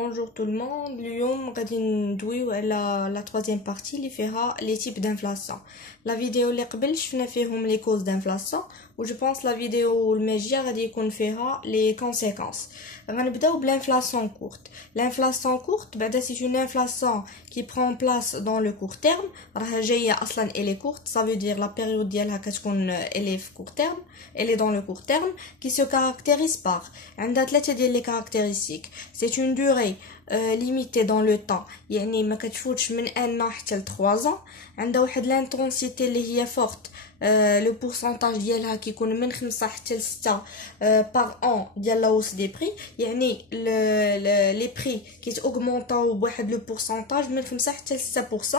Bonjour tout le monde. اليوم غادي ندويو على la troisième partie اللي فيها les types d'inflation. La vidéo اللي قبل شفنا فيهم les causes d'inflation و je pense la vidéo الماجية غادي يكون فيها les conséquences. غنبداو بلانفلاسيون courte. L'inflation courte بعدا c'est une inflation qui prend place dans le court terme. راها جاية اصلا elle est courte, ça veut dire la période ديالها كتكون elle est court terme, elle est dans le court terme qui se caractérise par عندها ثلاثة ديال les caractéristiques. C'est une durée limitée dans le temps, يعني ما كتفوتش من 1 an حتى ل 3 ans. عندها واحد l'intensité اللي هي forte, le pourcentage ديالها كيكون من 5 حتى ل 6 par an ديال la hausse des prix, يعني les prix كيتاugمونطاو بواحد le pourcentage من 5 حتى ل 6%.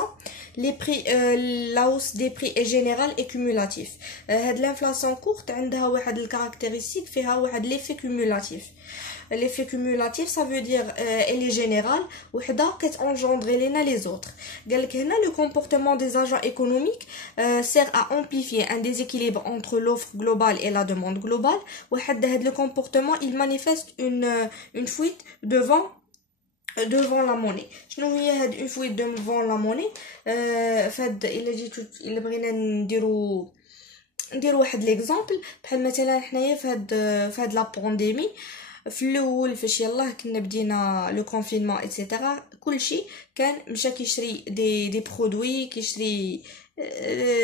les prix la hausse des prix est générale et cumulatif. هاد l'inflation courte عندها واحد الكارactéristique فيها واحد l'effet cumulatif. L'effet cumulatif, ça veut dire elle est générale وحده كتengendrer les autres. قالك هنا le comportement des agents économiques sert à amplifier un déséquilibre entre l'offre globale et la demande globale. وحد هاد le comportement il manifeste une fuite devant la monnaie. شنو هي هاد une fuite devant la monnaie؟ فهاد الا بغينا نديرو واحد ليكزامبل بحال مثلا حنايا فهاد لا بانديمي. في الاول فاش يلاه كنا بدينا لو كونفينمون ايتترا كلشي كان مشى كيشري دي برودوي، كيشري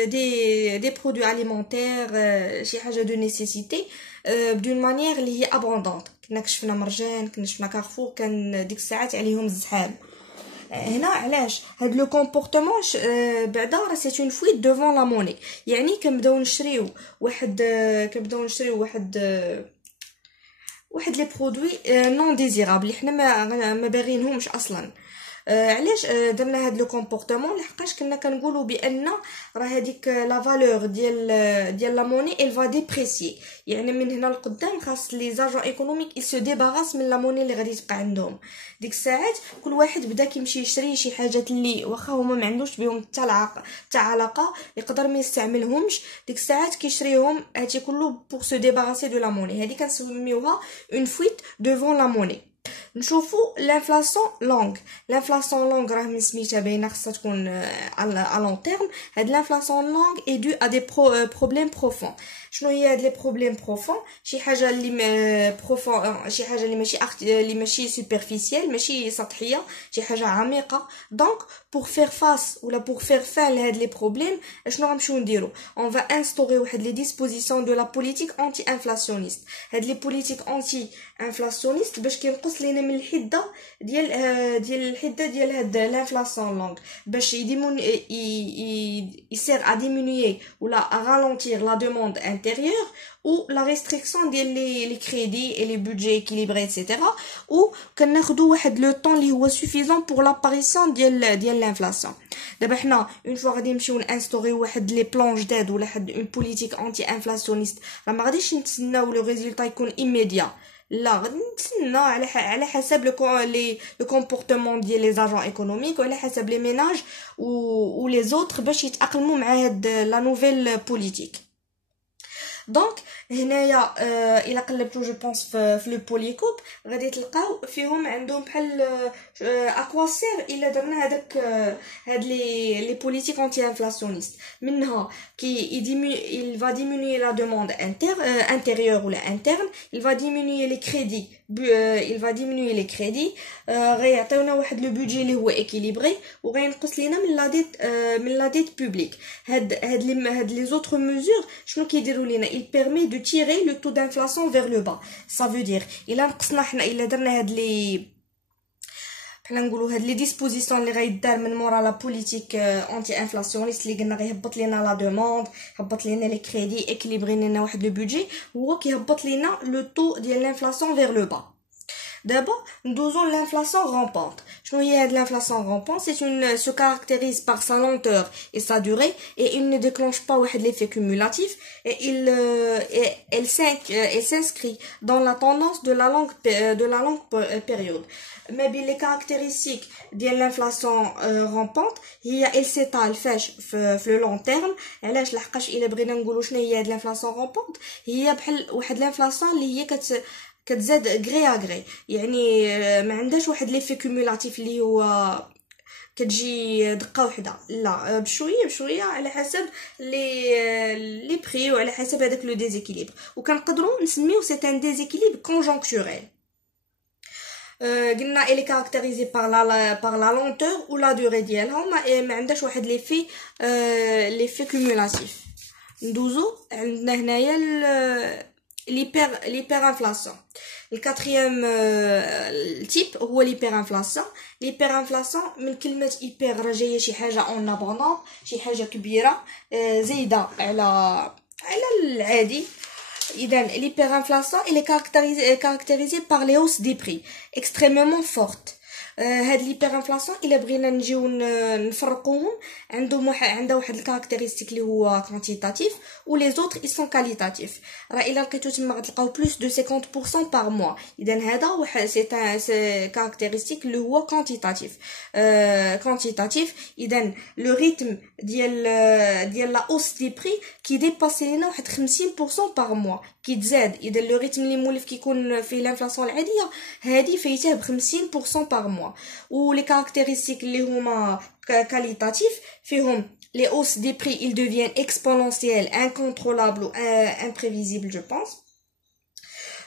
دي برودوي اليمونتير، شي حاجه دو نيسيسيتي بدون مانيير اللي هي ابوندونت. كنا كشفنا مرجان، كنا شفنا كارفور، كان ديك الساعات عليهم الزحام. هنا علاش هاد لو كومبورتمون بعدا راه سي اون فويت دوفون لا موني، يعني كنبداو نشريو واحد لي برودوي نون ديزيرابل اللي حنا ما باغينهمش اصلا. علاش درنا هاد لو كومبورتمون؟ لحقاش كنا كنقولوا بان راه هذيك لا فالور ديال لا موني elle va déprécier، يعني من هنا لقدام خاص لي زاجون ايكونوميك يسو ديباراس من لا موني اللي غادي تبقى عندهم. ديك الساعات كل واحد بدا كيمشي يشري شي حاجات اللي واخا هما ما عندوش بهم حتى علاقه، يقدر ما يستعملهمش. ديك الساعات كيشريهم هادشي كله pour se débarrasser de la monnaie. هذه كنسميوها une fuite devant la monnaie. نشوفوا l'inflation longue. l'inflation longue راه من سميتها باينه خاصها تكون à long terme. هاد l'inflation longue est due à des problèmes profonds. شنو هي هاد لي بروبليم بروفون؟ شي حاجه اللي بروفون، شي حاجه اللي ماشي سوبرفيسيال، ماشي سطحيه، شي حاجه عميقه. دونك pour faire face ولا pour faire fin لهاد لي بروبليم شنو غنمشيو نديرو؟ on va instaurer واحد لي dispositions de la politique anti inflationniste. هاد لي politique anti inflationniste باش كينقص لينا من الحده ديال هاد l'inflation longue، باش يسير à diminuer ولا à ralentir la demande intérieure ou la restriction les crédits et les budgets équilibrés etc. ou كناخدو واحد لو طون اللي هو suffisant pour l'apparition ديال l'inflation. دابا حنا اون فوا غادي نمشيو نانستوري واحد لي بلان جداد ولا واحد اون بوليتيك انتي انفلاسيونيست، راه ما غاديش نتسناو لو ريزولطا يكون ايميديا، لا غادي نتسنى على حسب لو كومبورتمون ديال لي زاجون ايكونوميك وعلى حسب لي ميناج و لي زوتر باش يتاقلموا مع هاد لا نوفيل بوليتيك. دونك هنايا الا قلبتو جو بونس في لو بوليكوب غادي تلقاو فيهم عندهم بحال اكواسير الا درنا هاد لي بوليتيك انتي انفلاسيونيست. منها كي il va diminuer la demande intérieure ou la interne, il va diminuer les crédits, غيعطيونا واحد لو بودجي اللي هو équilibré وغينقص لينا من la dette publique. هاد les autres mesures شنو كيديروا لينا؟ il permet de tirer le taux d'inflation vers le bas. ça veut dire الا نقصنا حنا الا درنا هاد لي بحال نقولوا هاد لي ديسبوزيسيون اللي غيدار من مورا لا بوليتيك انتي انفلاسيونيست اللي قلنا غيهبط لينا لا دوموند، هبط لينا لي كريدي، اكليبري لينا واحد لو بودجي، هو كيهبط لينا لو طو ديال لانفلاسيون فيغ لو با. D'abord, nous l'inflation rampante. L'inflation rampante, se caractérise par sa lenteur et sa durée, et il ne déclenche pas l'effet cumulatif, et elle s'inscrit dans la tendance de la longue période. Mais les caractéristiques de l'inflation rampante, elle s'étale في le long terme. علاش لحقاش الا بغينا نقولوا شنو هي هاد l'inflation rampante، هي بحال واحد l'inflation اللي هي كتزاد غري اغري، يعني ما عندهاش واحد ليفي كومولاتيف اللي هو كتجي دقه وحده، لا بشويه بشويه على حسب لي بري وعلى حسب هذاك لو ديزيكيليبر، وكنقدروا نسميو سي ان ديزيكيليبر كونجونكتوريل. قلنا إلي كاركتيريزي par la lenteur ou la durée ديالها، ما عندهاش واحد ليفي كومولاتيف. ندوزو عندنا هنايا l'hyper inflation. الكاتريام تيب هو l'hyper inflation. l'hyper inflation من كلمة hyper راه جايه شي حاجه en abondance، شي حاجه كبيره زايده على العادي. إذن l'hyperinflation elle est caractérisée par les hausses des prix extrêmement fortes. هاد l'hyperinflation إلا بغينا نجيو نفرقوهم عندها واحد الكاركتيرستيك اللي هو كونتيتاتيف و لي زوتر ils sont qualitatifs. راه إلا لقيتو تما غتلقاو بلوس دو 50% par mois، إذن هذا واحد سي كاركتيرستيك اللي هو كونتيتاتيف. إذن لو ريتم ديال لا hausse دي بري كي ديباسي لنا واحد 50% par mois كيتزاد. اذا لو ريتم اللي مولف كيكون فيه لانفلاسيون العاديه هادي فايته ب 50% par mois. و لي كاركتيرستيك اللي هما كاليتاتيف فيهم les hausses des prix ils deviennent exponentielles, incontrôlables ou imprévisibles je pense.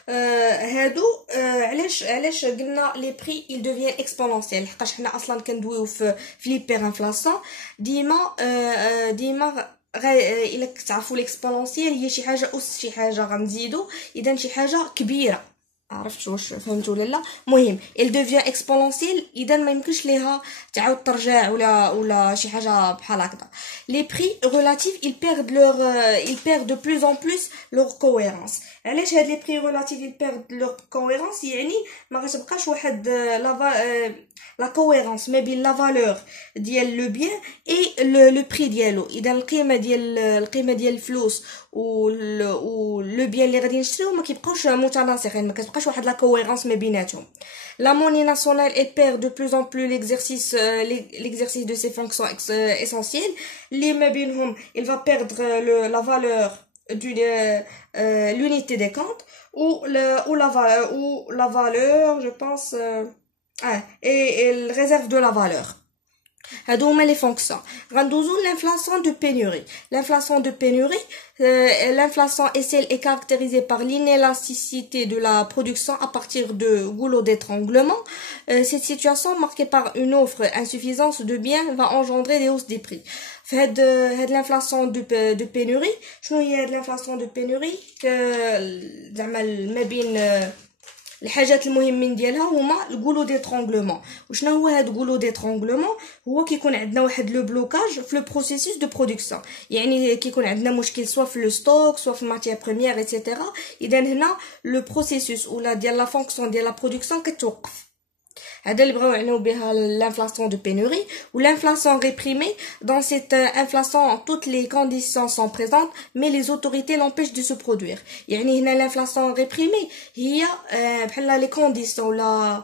هادو علاش قلنا لي بري ils deviennent exponentiels، حقاش حنا اصلا كندويو في ليبر انفلاسيون ديما إلا كتعرفوا ليكسبونونسيال هي شي حاجه اس شي حاجه غنزيدو، اذا شي حاجه كبيره. عرفت واش فهمتوا ولا لا؟ المهم il devient exponentiel، اذا ما يمكنش ليها تعاود ترجع ولا شي حاجه بحال هكذا. les prix relatifs ils perdent de plus en plus leur cohérence. علاش هاد les prix relatifs ils perdent leur cohérence؟ يعني ما غتبقاش واحد la cohérence ما بين la valeur ديال le bien et le prix ديالو. اذا القيمه ديال الفلوس و le bien اللي غادي نشريو ما كيبقاوش متناسقين، ما كتبقاش واحد لا cohérence ما بيناتهم. La monnaie nationale elle perd de plus en plus l'exercice de ses fonctions essentielles. Les ما بينهم il va perdre la valeur l'unité des comptes ou la valeur je pense et le réserve de la valeur. هادو هما لي فونكسيون. غندوزو l'inflation de pénurie. L'inflation de pénurie, l'inflation est caractérisée par l'inélasticité de la production à partir de goulot d'étranglement. Cette situation marquée par une offre insuffisante de biens va engendrer des hausses des prix. فهاد l'inflation de pénurie، شنو هي هاد l'inflation de pénurie؟ زعما ما بين الحاجات المهمين ديالها هما الغولو ديترونغلومون. وشنو هو هاد الغولو ديترونغلومون؟ هو كيكون عندنا واحد لو بلوكاج في لو بروسيسوس دو برودكسيون، يعني كيكون عندنا مشكل سوا في لو ستوك سوا في الماتيير بريميير ايتترا. اذا هنا لو بروسيسوس ولا ديال لا فونكسيون ديال لا برودكسيون كتوقف. هذا اللي بغاو يعنيو بها l'inflation de pénurie. ou l'inflation réprimée. Dans cette inflation toutes les conditions sont présentes mais les autorités l'empêchent de se produire. يعني هنا l'inflation réprimée هي بحال لي كونديسيون ولا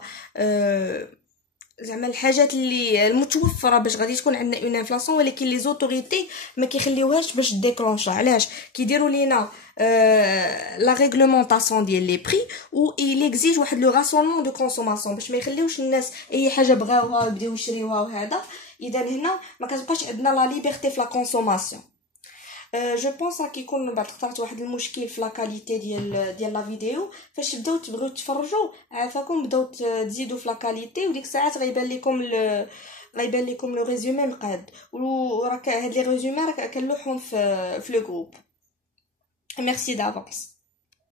زعما الحاجات اللي المتوفره باش غادي تكون عندنا اون انفلاسيون، ولكن لي زوتوريتي ما كيخليوهاش باش ديكلونشا. علاش؟ كيديروا لينا لا ريغلومونطاسيون ديال لي بري و il exige واحد لو راسونمون دو كونسوماسيون باش ما يخليوش الناس اي حاجه بغاوها يبداو يشريوها وهذا. اذا هنا ما كتبقاش عندنا لا ليبرتي في لا كونسوماسيون. جو بونس كيكون بعد اخترت واحد المشكل في لا كاليتي ديال لا فيديو. فاش تبغيو تفرجوا عافاكم بداو تزيدوا في لا كاليتي، وديك الساعات غيبان لكم لو ريزومي مقاد. وراه هاد لي ريزومي راه كنلوحهم في لو جروب. ميرسي دافونس.